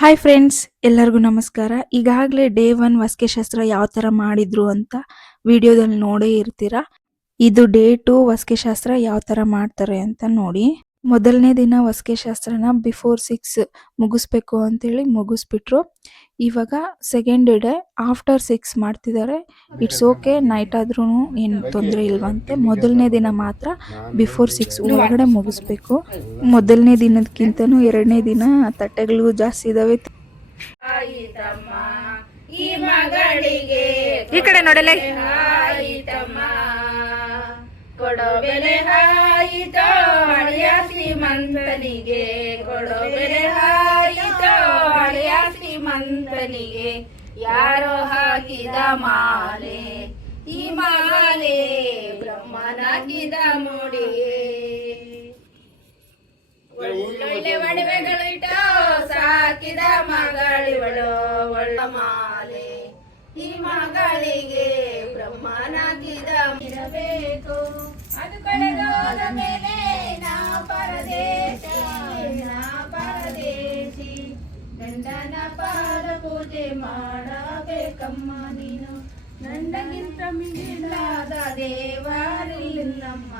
Hi friends, ಎಲ್ಲರಿಗೂ ನಮಸ್ಕಾರ. ಈಗಾಗಲೇ ಡೇ 1 ವಸ್ಕೆ ಶಾಸ್ತ್ರ ಯಾವ ತರ ಮಾಡಿದ್ರು ಅಂತ ವಿಡಿಯೋದಲ್ಲಿ ನೋಡೇ ಇರ್ತೀರಾ. ಇದು ಡೇ 2 ವಸ್ಕೆ ಶಾಸ್ತ್ರ ಯಾವ ತರ ಮಾಡ್ತಾರೆ ಅಂತ ನೋಡಿ. ಮೊದಲನೇ ದಿನ ವಸ್ಕೆ ಶಾಸ್ತ್ರನ ಬಿಫೋರ್ 6 ಮುಗಿಸ್ಬೇಕು ಅಂತೇಳಿ ಮುಗಿಸ್ಬಿಟ್ರು. ಇವಾಗ ಸೆಕೆಂಡ್ ಡೇ ಆಫ್ಟರ್ 6 ಮಾಡ್ತಿದ್ದಾರೆ. ಇಟ್ಸ್ ಓಕೆ, ನೈಟ್ ಆದ್ರೂ ಏನು ತೊಂದರೆ ಇಲ್ವಂತೆ. ಮೊದಲನೇ ದಿನ ಮಾತ್ರ ಬಿಫೋರ್ 6 ಒಳಗಡೆ ಮುಗಿಸ್ಬೇಕು. ಮೊದಲನೇ ದಿನದಕ್ಕಿಂತನೂ ಎರಡನೇ ದಿನ ತಟ್ಟೆಗಳು ಜಾಸ್ತಿ ಇದಾವೆ. ಈ ಕಡೆ ನೋಡಲೇ ಕೊಡೋ ಬೆಲೆ ಹಾಯಿತೋ ಹಳೆಯ ಶ್ರೀಮಂತನಿಗೆ, ಕೊಡೋ ಬೆಲೆ ಹಾಯಿತೋ ಹಳೆಯ ಶ್ರೀಮಂತನಿಗೆ. ಯಾರೋ ಹಾಕಿದ ಮಾಲೆ, ಈ ಮಾಲೆ ಬ್ರಹ್ಮನಾಕಿದ ಮುಡಿಯೇ. ಒಳ್ಳೊಳ್ಳೆ ಒಡವೆಗಳು ಇಟ್ಟೋ ಸಾಕಿದ ಮಗಳಿವಳು, ಒಳ್ಳ ಮಾಲೆ ಈ ಮಗಳಿಗೆ ಬ್ರಹ್ಮನಾಗಿದ ಇರಬೇಕು. ಅದು ಕಳೆದೋದ ಮೇಲೆ ನಾ ಪರದೇಶಿ, ನಾ ಪರದೇಶಿ. ಗಂಡನ ಪಾದ ಪೂಜೆ ಮಾಡಬೇಕಮ್ಮ ನೀನು, ಗಂಡಗಿಂತ ಮಿಗಿಲಾದ ದೇವರಿಲ್ಲಮ್ಮ.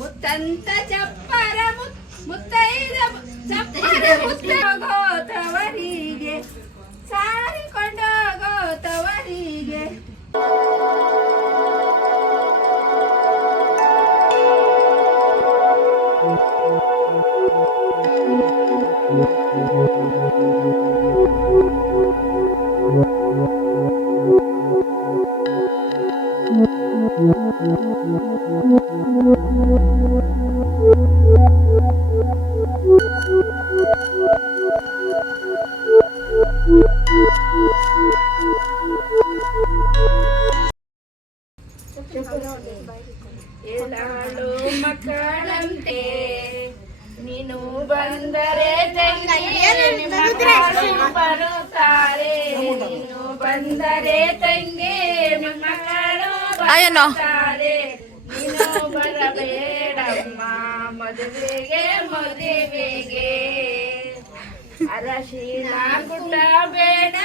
ಮುತ್ತಂತ ಚಪ್ಪರ ಮುತ್ತೈದ ಚಪ್ಪರ ಮುತ್ತೋಗೋ ತವರಿಗೆ ಸಾರಿಕೊಂಡೋಗೋ ತವರಿಗೆ. ಏಲಾಳು ಮಕ್ಕಳಂತೆ ನೀನು ಬಂದರೆ ತಂಗಿ ಬರುತ್ತಾರೆ, ನೀನು ಬಂದರೆ ತಂಗಿ ಮಕ್ಕಳು ಬರುತ್ತಾರೆ. ನೀನು ಬರಬೇಡಮ್ಮ ಮದುವೆಗೆ ಮದುವೆಗೆ, ಅರಶಿನ ಕುಟ್ಟಬೇಡ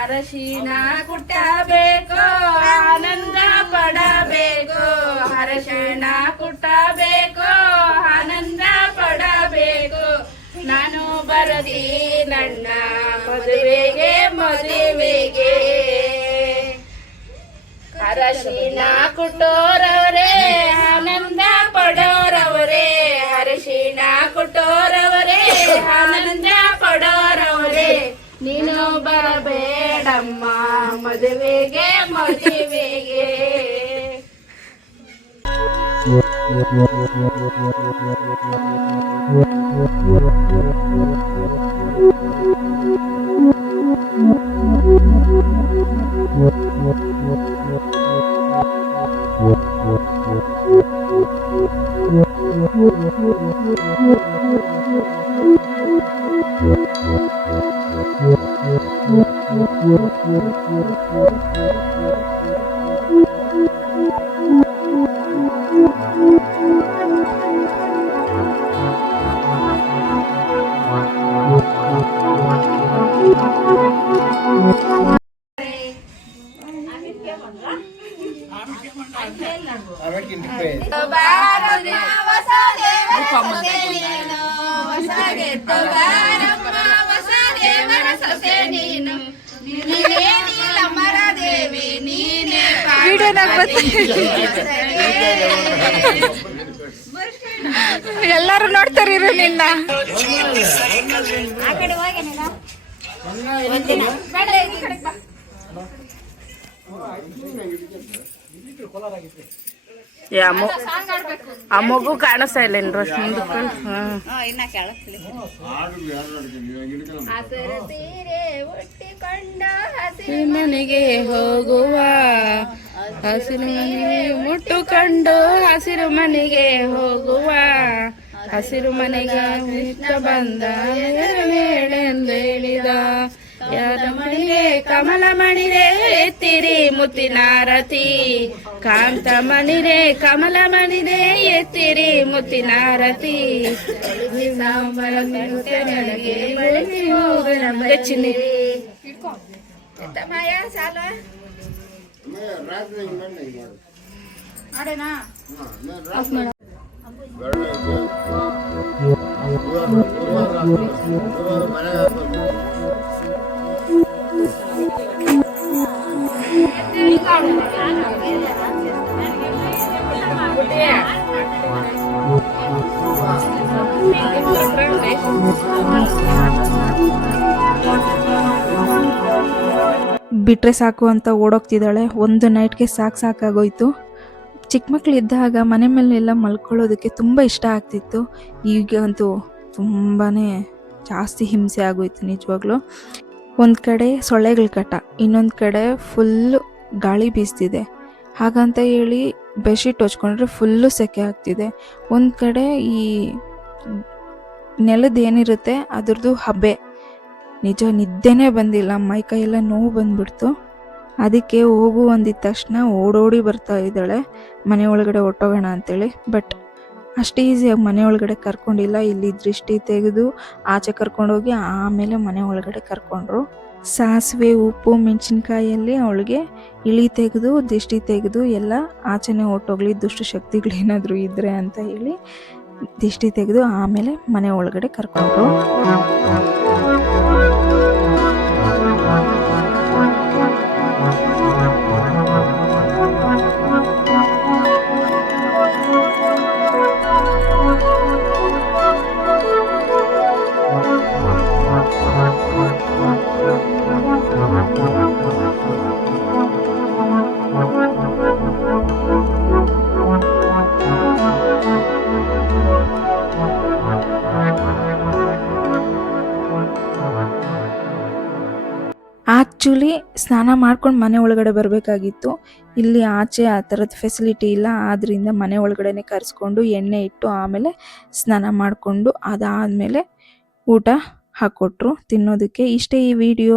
ಅರಶಿನ ಕುಟ್ಟಬೇಕು ಆನಂದ ಪಡಬೇಕು, ಅರಶಿನ ಕುಟ್ಟಬೇಕು ಆನಂದ ಪಡಬೇಕು. ನಾನು ಬರದಿ ನನ್ನ ಮದುವೆಗೆ ಮದುವೆಗೆ, ಅರಶಿನ ಕುಟ್ಟೋರವರೇ ಆನಂದ ಪಡೋರವರೇ, ಅರಶಿನ ಕುಟ್ಟೋರವರೇ ಆನಂದ ಪಡೋರವರೇ. ನೀನು ಬರಬೇಡಮ್ಮ ಮದುವೆಗೆ ಮದುವೆಗೆ. ಎಲ್ಲಾರು ನೋಡ್ತಾರಿರು ನಿನ್ನ. ಆ ಮಗು ಕಾಣಿಸ್ತಾ ಇಲ್ಲ ಮುಂದಕ್ಕೆ. ಹಸಿರು ಸೀರೆ ಉಟ್ಟಿಕೊಂಡ ಮನೆಗೆ ಹೋಗುವ, ಹಸಿರು ಮನೆಗೆ ಮುಟ್ಟುಕೊಂಡು ಹಸಿರು ಮನೆಗೆ ಹೋಗುವ, ಹಸಿರು ಮನೆಗೆ ಮಿತ್ರ ಬಂದ ಹೇಳಿದ. ಯಾರ ಮಣಿರೆ ಕಮಲ ಮಣಿರೆ ಎತ್ತಿರಿ ಮುತ್ತಿನಾರತಿ, ಕಾಂತ ಮಣಿರೆ ಕಮಲ ಮಣಿರೆ ಎತ್ತಿರಿ ಮುತ್ತಿನಾರತಿ. ಚಿನ್ನಿ ಬಿಟ್ರೆ ಸಾಕು ಅಂತ ಓಡೋಗ್ತಿದ್ದಾಳೆ. ಒಂದು ನೈಟ್ಗೆ ಸಾಕಾಗೋಯ್ತು. ಚಿಕ್ಕ ಮಕ್ಕಳಿದ್ದಾಗ ಮನೆ ಮೇಲೆಲ್ಲ ಮಲ್ಕೊಳ್ಳೋದಕ್ಕೆ ತುಂಬ ಇಷ್ಟ ಆಗ್ತಿತ್ತು. ಈಗಂತೂ ತುಂಬಾ ಜಾಸ್ತಿ ಹಿಂಸೆ ಆಗೋಯ್ತು ನಿಜವಾಗ್ಲೂ. ಒಂದು ಕಡೆ ಸೊಳ್ಳೆಗಳ ಕಟ, ಇನ್ನೊಂದು ಕಡೆ ಫುಲ್ಲು ಗಾಳಿ ಬೀಸ್ತಿದೆ. ಹಾಗಂತ ಹೇಳಿ ಬೆಡ್ಶೀಟ್ ಹೊಚ್ಕೊಂಡ್ರೆ ಫುಲ್ಲು ಸೆಕೆ ಆಗ್ತಿದೆ. ಒಂದು ಕಡೆ ಈ ನೆಲದ ಏನಿರುತ್ತೆ ಅದ್ರದ್ದು ಹಬೆ, ನಿಜ ನಿದ್ದೆನೇ ಬಂದಿಲ್ಲ, ಮೈಕೈಯೆಲ್ಲ ನೋವು ಬಂದ್ಬಿಡ್ತು. ಅದಕ್ಕೆ ಹೋಗು ಅಂದಿದ ತಕ್ಷಣ ಓಡೋಡಿ ಬರ್ತಾ ಇದ್ದಾಳೆ ಮನೆ ಒಳಗಡೆ ಹೊಟ್ಟೋಗೋಣ ಅಂತೇಳಿ. ಬಟ್ ಅಷ್ಟು ಈಸಿಯಾಗಿ ಮನೆ ಒಳಗಡೆ ಕರ್ಕೊಂಡಿಲ್ಲ. ಇಲ್ಲಿ ದೃಷ್ಟಿ ತೆಗೆದು ಆಚೆ ಕರ್ಕೊಂಡೋಗಿ ಆಮೇಲೆ ಮನೆ ಒಳಗಡೆ ಕರ್ಕೊಂಡ್ರು. ಸಾಸಿವೆ ಉಪ್ಪು ಮೆಣಸಿನ್ಕಾಯಲ್ಲಿ ಅವಳಿಗೆ ಇಳಿ ತೆಗೆದು ದಿಷ್ಟಿ ತೆಗೆದು ಎಲ್ಲ ಆಚೆನೆ ಹೊಟ್ಟೋಗ್ಲಿ ದುಷ್ಟ ಶಕ್ತಿಗಳೇನಾದರೂ ಇದ್ರೆ ಅಂತ ಹೇಳಿ ದಿಷ್ಟಿ ತೆಗೆದು ಆಮೇಲೆ ಮನೆ ಒಳಗಡೆ ಕರ್ಕೊಂಡ್ರು. ಆ್ಯಕ್ಚುಲಿ ಸ್ನಾನ ಮಾಡ್ಕೊಂಡು ಮನೆ ಒಳಗಡೆ ಬರಬೇಕಾಗಿತ್ತು. ಇಲ್ಲಿ ಆಚೆ ಆ ಥರದ ಫೆಸಿಲಿಟಿ ಇಲ್ಲ. ಆದ್ದರಿಂದ ಮನೆ ಒಳಗಡೆನೆ ಕರೆಸ್ಕೊಂಡು ಎಣ್ಣೆ ಇಟ್ಟು ಆಮೇಲೆ ಸ್ನಾನ ಮಾಡಿಕೊಂಡು ಅದಾದಮೇಲೆ ಊಟ ಹಾಕ್ಕೊಟ್ರು ತಿನ್ನೋದಕ್ಕೆ. ಇಷ್ಟೇ ಈ ವಿಡಿಯೋ.